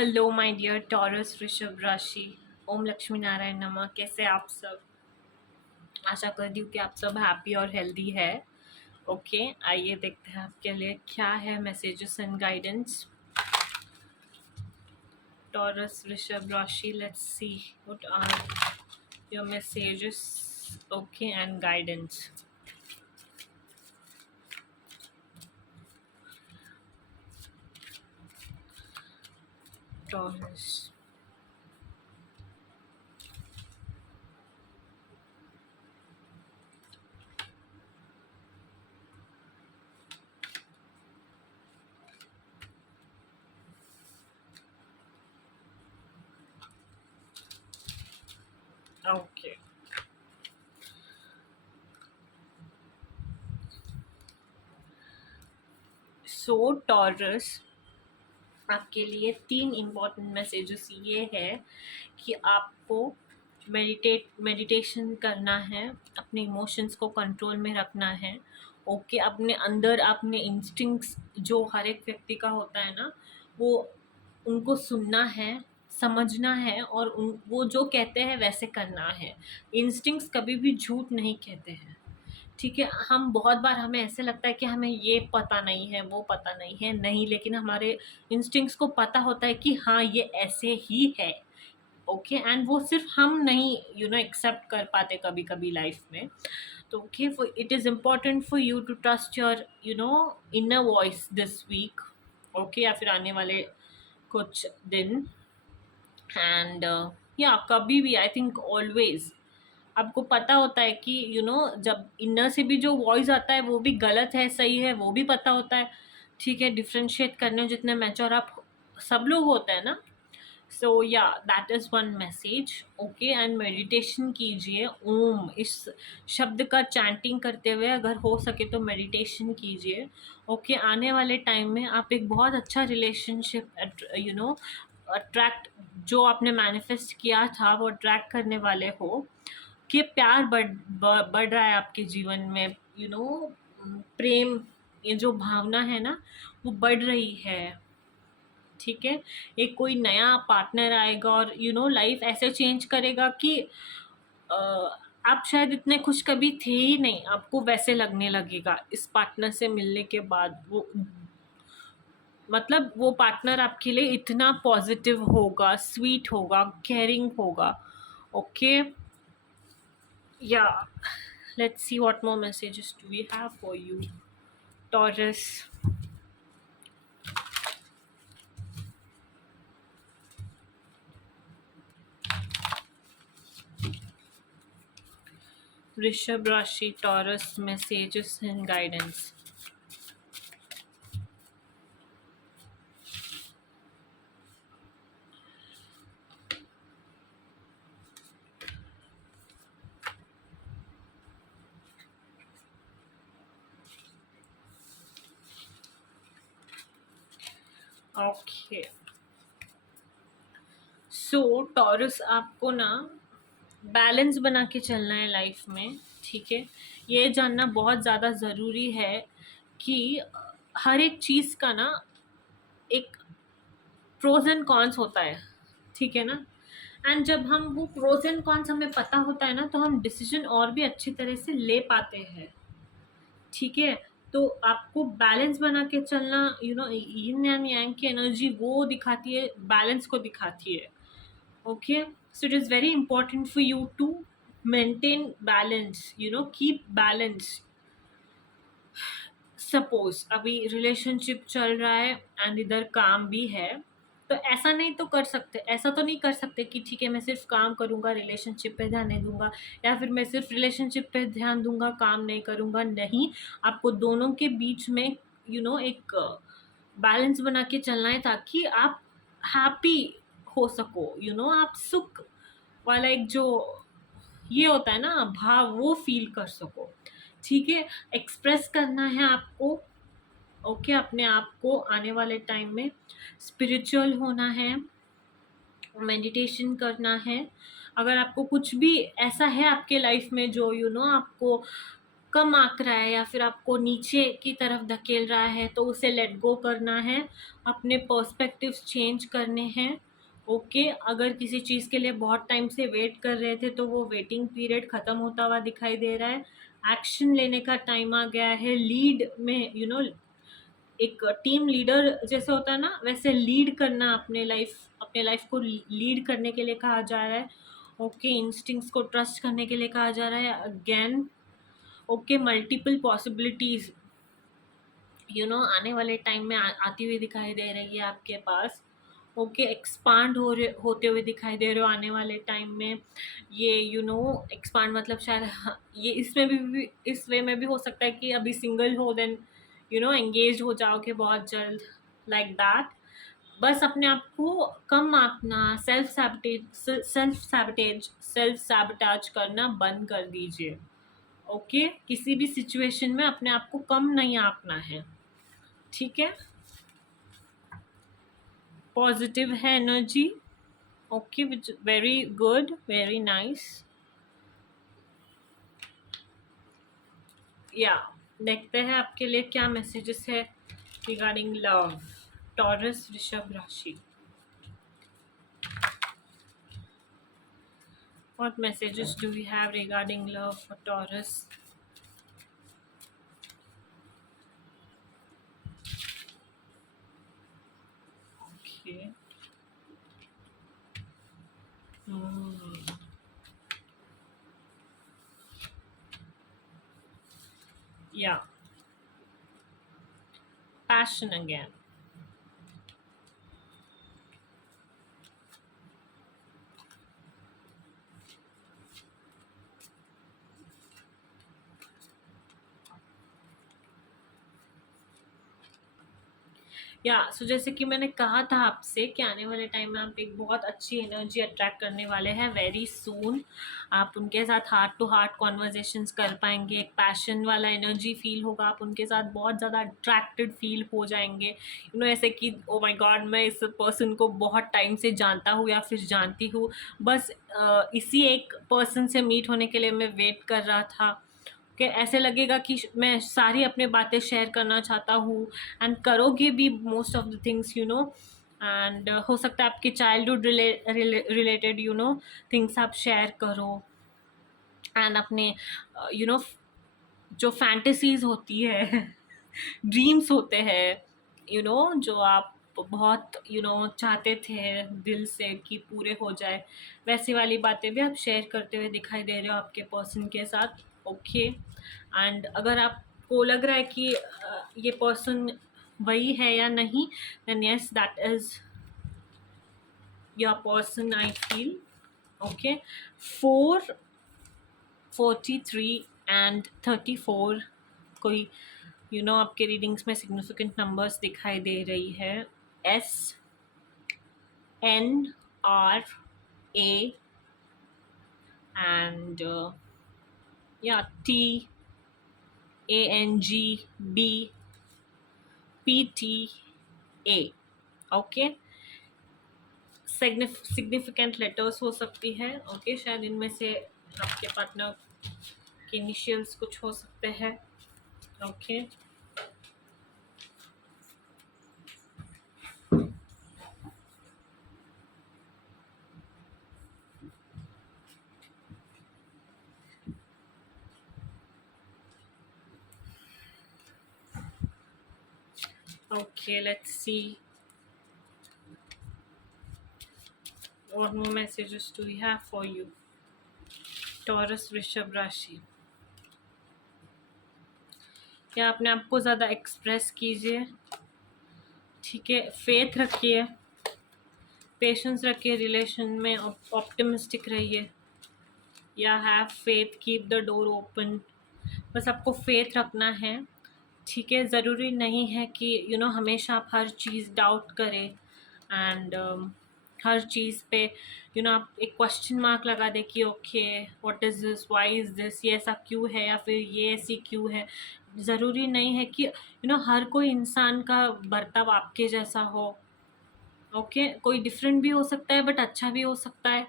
Hello my dear taurus वृषभ राशि। ओम लक्ष्मी नारायण नमः। कैसे आप सब? आशा करती हूँ कि आप सब हैप्पी और हेल्दी है। ओके, आइए देखते हैं आपके लिए क्या है मैसेजेस एंड गाइडेंस। टॉरस वृषभ राशि, let's see what are your messages okay and guidance. Taurus, okay so Taurus, आपके लिए 3 इम्पॉर्टेंट मैसेजेस ये है कि आपको मेडिटेशन करना है, अपने इमोशंस को कंट्रोल में रखना है। ओके, अपने अंदर अपने इंस्टिंक्ट्स जो हर एक व्यक्ति का होता है ना, वो उनको सुनना है, समझना है और वो जो कहते हैं वैसे करना है। इंस्टिंक्ट्स कभी भी झूठ नहीं कहते हैं। ठीक है, हम बहुत बार हमें ऐसे लगता है कि हमें ये पता नहीं है, वो पता नहीं है, नहीं, लेकिन हमारे इंस्टिंक्ट्स को पता होता है कि हाँ ये ऐसे ही है। ओके, एंड वो सिर्फ हम नहीं एक्सेप्ट कर पाते कभी कभी लाइफ में। तो okay, it is important for you to trust your inner voice this week. Okay, या फिर आने वाले कुछ दिन। एंड या कभी भी, आई थिंक ऑलवेज आपको पता होता है कि जब इनर से भी जो वॉइस आता है वो भी गलत है, सही है, वो भी पता होता है। ठीक है, डिफ्रेंशिएट करने में जितने मैच्योर आप सब लोग होते हैं ना। सो या that is one message. Okay, and meditation कीजिए। ओम इस शब्द का चैंटिंग करते हुए अगर हो सके तो मेडिटेशन कीजिए। ओके, आने वाले टाइम में आप एक बहुत अच्छा रिलेशनशिप अट्रैक्ट, जो आपने मैनिफेस्ट किया था वो अट्रैक्ट करने वाले हो। कि प्यार बढ़ रहा है आपके जीवन में। प्रेम, ये जो भावना है ना, वो बढ़ रही है। ठीक है, एक कोई नया पार्टनर आएगा और लाइफ ऐसे चेंज करेगा कि अ, आप शायद इतने खुश कभी थे ही नहीं, आपको वैसे लगने लगेगा इस पार्टनर से मिलने के बाद। वो मतलब वो पार्टनर आपके लिए इतना पॉजिटिव होगा, स्वीट होगा, केयरिंग होगा। ओके, या let's see what more messages do we have for you, Taurus. Rishabh Rashi, Taurus, messages and guidance. Okay, so taurus, आपको ना बैलेंस बना के चलना है लाइफ में। ठीक है, ये जानना बहुत ज़्यादा ज़रूरी है कि हर एक चीज़ का ना एक प्रोज एंड कॉन्स होता है। ठीक है ना, एंड जब हम वो प्रोज एंड कॉन्स हमें पता होता है ना, तो हम डिसीजन और भी अच्छी तरह से ले पाते हैं। ठीक है, तो आपको बैलेंस बना के चलना, यिन एंड यांग की एनर्जी वो दिखाती है, बैलेंस को दिखाती है। Okay, so it is very important for you to maintain balance, keep balance. Suppose अभी रिलेशनशिप चल रहा है एंड इधर काम भी है, तो ऐसा नहीं तो कर सकते, ऐसा तो नहीं कर सकते कि ठीक है मैं सिर्फ काम करूँगा, रिलेशनशिप पे ध्यान नहीं दूंगा, या फिर मैं सिर्फ रिलेशनशिप पे ध्यान दूंगा, काम नहीं करूँगा। नहीं, आपको दोनों के बीच में एक बैलेंस बना के चलना है, ताकि आप हैप्पी हो सको। आप सुख वाला एक जो ये होता है ना भाव, वो फील कर सको। ठीक है, एक्सप्रेस करना है आपको। ओके, अपने आप को आने वाले टाइम में स्पिरिचुअल होना है, मेडिटेशन करना है। अगर आपको कुछ भी ऐसा है आपके लाइफ में जो आपको कम आंक रहा है या फिर आपको नीचे की तरफ धकेल रहा है, तो उसे लेट गो करना है, अपने पर्सपेक्टिव्स चेंज करने हैं। ओके, अगर किसी चीज़ के लिए बहुत टाइम से वेट कर रहे थे तो वो वेटिंग पीरियड ख़त्म होता हुआ दिखाई दे रहा है। एक्शन लेने का टाइम आ गया है। लीड में एक टीम लीडर जैसे होता है ना, वैसे लीड करना, अपने लाइफ को लीड करने के लिए कहा जा रहा है। ओके, इंस्टिंक्ट्स को ट्रस्ट करने के लिए कहा जा रहा है अगेन। ओके, मल्टीपल पॉसिबिलिटीज आने वाले टाइम में आती हुई दिखाई दे रही है आपके पास। ओके, एक्सपांड होते हुए दिखाई दे रहे हो आने वाले टाइम में। ये एक्सपांड मतलब शायद ये इसमें भी इस वे में भी हो सकता है कि अभी सिंगल हो, देन एंगेज हो जाओगे बहुत जल्द, लाइक दैट। बस अपने आप को कम आंकना, सेल्फ सैबोटेज करना बंद कर दीजिए। ओके, किसी भी सिचुएशन में अपने आप को कम नहीं आंकना है, ठीक है। पॉजिटिव है energy. Okay, which very good, very nice. या देखते हैं आपके लिए क्या मैसेजेस है रिगार्डिंग लव, टॉरस वृषभ राशि। What messages do we have regarding love for Taurus? Okay. Yeah. Passion again. सो जैसे कि मैंने कहा था आपसे कि आने वाले टाइम में आप एक बहुत अच्छी एनर्जी अट्रैक्ट करने वाले हैं वेरी सून। आप उनके साथ हार्ट टू हार्ट कॉन्वर्जेशंस कर पाएंगे, एक पैशन वाला एनर्जी फील होगा, आप उनके साथ बहुत ज़्यादा अट्रैक्टेड फील हो जाएंगे। ऐसे कि ओ माय गॉड, मैं इस पर्सन को बहुत टाइम से जानता हूँ या फिर जानती हूँ, बस इसी एक पर्सन से मीट होने के लिए मैं वेट कर रहा था। कि ऐसे लगेगा कि मैं सारी अपनी बातें शेयर करना चाहता हूँ, एंड करोगे भी most of the things and हो सकता है आपके चाइल्डहुड रिलेटेड थिंग्स आप शेयर करो, एंड अपने जो फैंटेसीज होती है ड्रीम्स होते हैं जो आप बहुत चाहते थे दिल से कि पूरे हो जाए, वैसी वाली बातें भी आप शेयर करते हुए दिखाई दे रहे हो आपके पर्सन के साथ। ओके, एंड अगर आपको लग रहा है कि ये पर्सन वही है या नहीं, then yes, that is your person I feel. Okay, 443 and 34 कोई आपके रीडिंग्स में सिग्निफिकेंट नंबर्स दिखाई दे रही है। SNRA and TANGBPTA। Okay, significant letters हो सकती है। ओके, शायद इनमें से आपके पार्टनर के इनिशियल्स कुछ हो सकते हैं। Okay, okay, let's see what more messages do we have for you, Taurus वृषभ राशि। क्या अपने आप को ज़्यादा एक्सप्रेस कीजिए, ठीक है, फेथ रखिए, पेशेंस रखिए, रिलेशन में ऑप्टिमिस्टिक रहिए, या have faith, keep the door open. बस आपको फेथ रखना है, ठीक है। ज़रूरी नहीं है कि हमेशा आप हर चीज़ डाउट करें, एंड हर चीज़ पे आप एक क्वेश्चन मार्क लगा दे कि okay what is this, why is this, ये ऐसा क्यों है या फिर ये ऐसी क्यों है। ज़रूरी नहीं है कि हर कोई इंसान का बर्ताव आपके जैसा हो। ओके, कोई डिफरेंट भी हो सकता है बट अच्छा भी हो सकता है,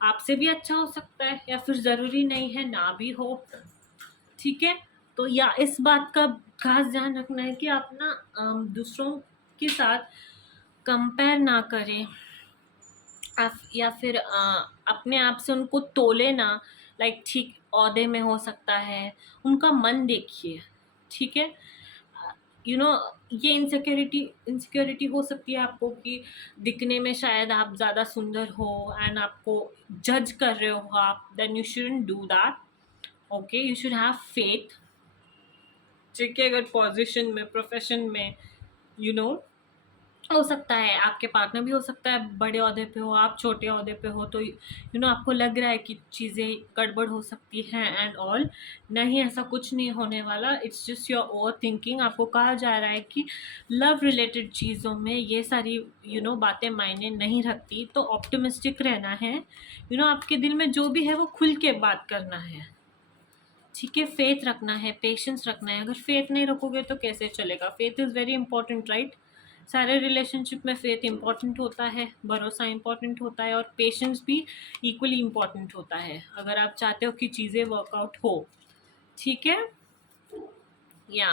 आपसे भी अच्छा हो सकता है, या फिर ज़रूरी नहीं है ना भी हो, ठीक है। तो या इस बात का खास ध्यान रखना है कि आप ना दूसरों के साथ कंपेयर ना करें, आप या फिर अपने आप से उनको तोले ना। लाइक ठीक ओहदे में हो सकता है, उनका मन देखिए, ठीक है। यू नो ये इनसिक्योरिटी हो सकती है आपको कि दिखने में शायद आप ज़्यादा सुंदर हो एंड आपको जज कर रहे हो आप, then you shouldn't do that. Okay, you should have faith, ठीक है। अगर पोजीशन में, प्रोफेशन में, यू नो हो सकता है आपके पार्टनर भी हो सकता है बड़े ओहदे पे हो, आप छोटे ओहदे पे हो, तो आपको लग रहा है कि चीज़ें गड़बड़ हो सकती हैं एंड ऑल। नहीं, ऐसा कुछ नहीं होने वाला, it's just your over thinking. आपको कहा जा रहा है कि लव रिलेटेड चीज़ों में ये सारी बातें मायने नहीं रखती, तो ऑप्टिमिस्टिक रहना है। आपके दिल में जो भी है वो खुल के बात करना है, ठीक है। फेथ रखना है, पेशेंस रखना है। अगर फेथ नहीं रखोगे तो कैसे चलेगा? Faith is very important, right? सारे रिलेशनशिप में फेथ इंपॉर्टेंट होता है, भरोसा इंपॉर्टेंट होता है, और पेशेंस भी इक्वली इंपॉर्टेंट होता है अगर आप चाहते हो कि चीज़ें वर्कआउट हो, ठीक है। या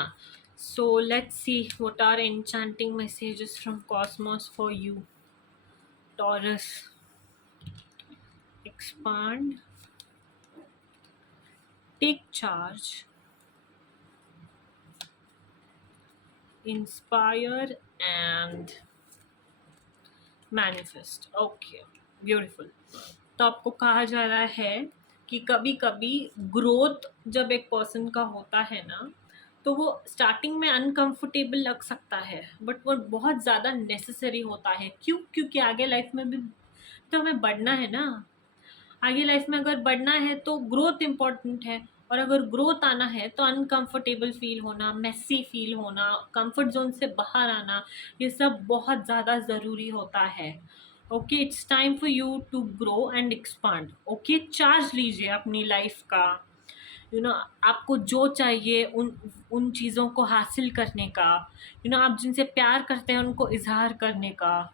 so let's see what are enchanting messages from cosmos for you, Taurus. Expand, take charge, inspire and manifest. Okay, beautiful. तो आपको कहा जा रहा है कि कभी कभी ग्रोथ जब एक पर्सन का होता है ना, तो वो स्टार्टिंग में अनकंफर्टेबल लग सकता है, बट वो बहुत ज़्यादा नेसेसरी होता है। क्यों? क्योंकि आगे लाइफ में भी तो हमें बढ़ना है ना। आगे लाइफ में अगर बढ़ना है तो ग्रोथ इम्पॉर्टेंट है, और अगर ग्रोथ आना है तो अनकंफर्टेबल फील होना, मेसी फील होना, कंफर्ट जोन से बाहर आना, ये सब बहुत ज़्यादा ज़रूरी होता है। Okay, it's time for you to grow and expand. Okay, charge लीजिए अपनी लाइफ का। आपको जो चाहिए उन उन चीज़ों को हासिल करने का, आप जिनसे प्यार करते हैं उनको इजहार करने का,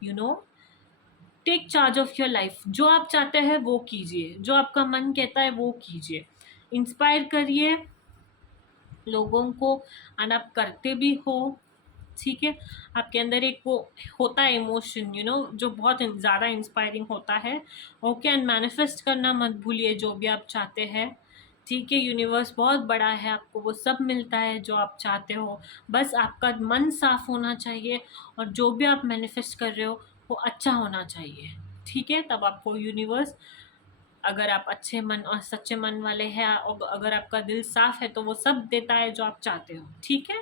take charge of your life. जो आप चाहते हैं वो कीजिए, जो आपका मन कहता है वो कीजिए, इंस्पायर करिए लोगों को, एंड आप करते भी हो, ठीक है। आपके अंदर एक वो होता है इमोशन, जो बहुत ज़्यादा इंस्पायरिंग होता है। ओके, एंड मैनिफेस्ट करना मत भूलिए जो भी आप चाहते हैं, ठीक है। यूनिवर्स बहुत बड़ा है, आपको वो सब मिलता है जो आप चाहते हो। बस आपका मन साफ होना चाहिए, और जो भी आप मैनिफेस्ट कर रहे हो वो अच्छा होना चाहिए, ठीक है। तब आपको यूनिवर्स, अगर आप अच्छे मन और सच्चे मन वाले हैं, और अगर आपका दिल साफ है, तो वो सब देता है जो आप चाहते हो, ठीक है।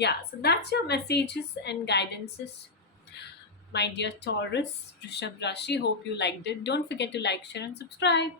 या so that's your messages and guidances, my dear Taurus, Rishabh Rashi. Hope you liked it. Don't forget to like, share and subscribe.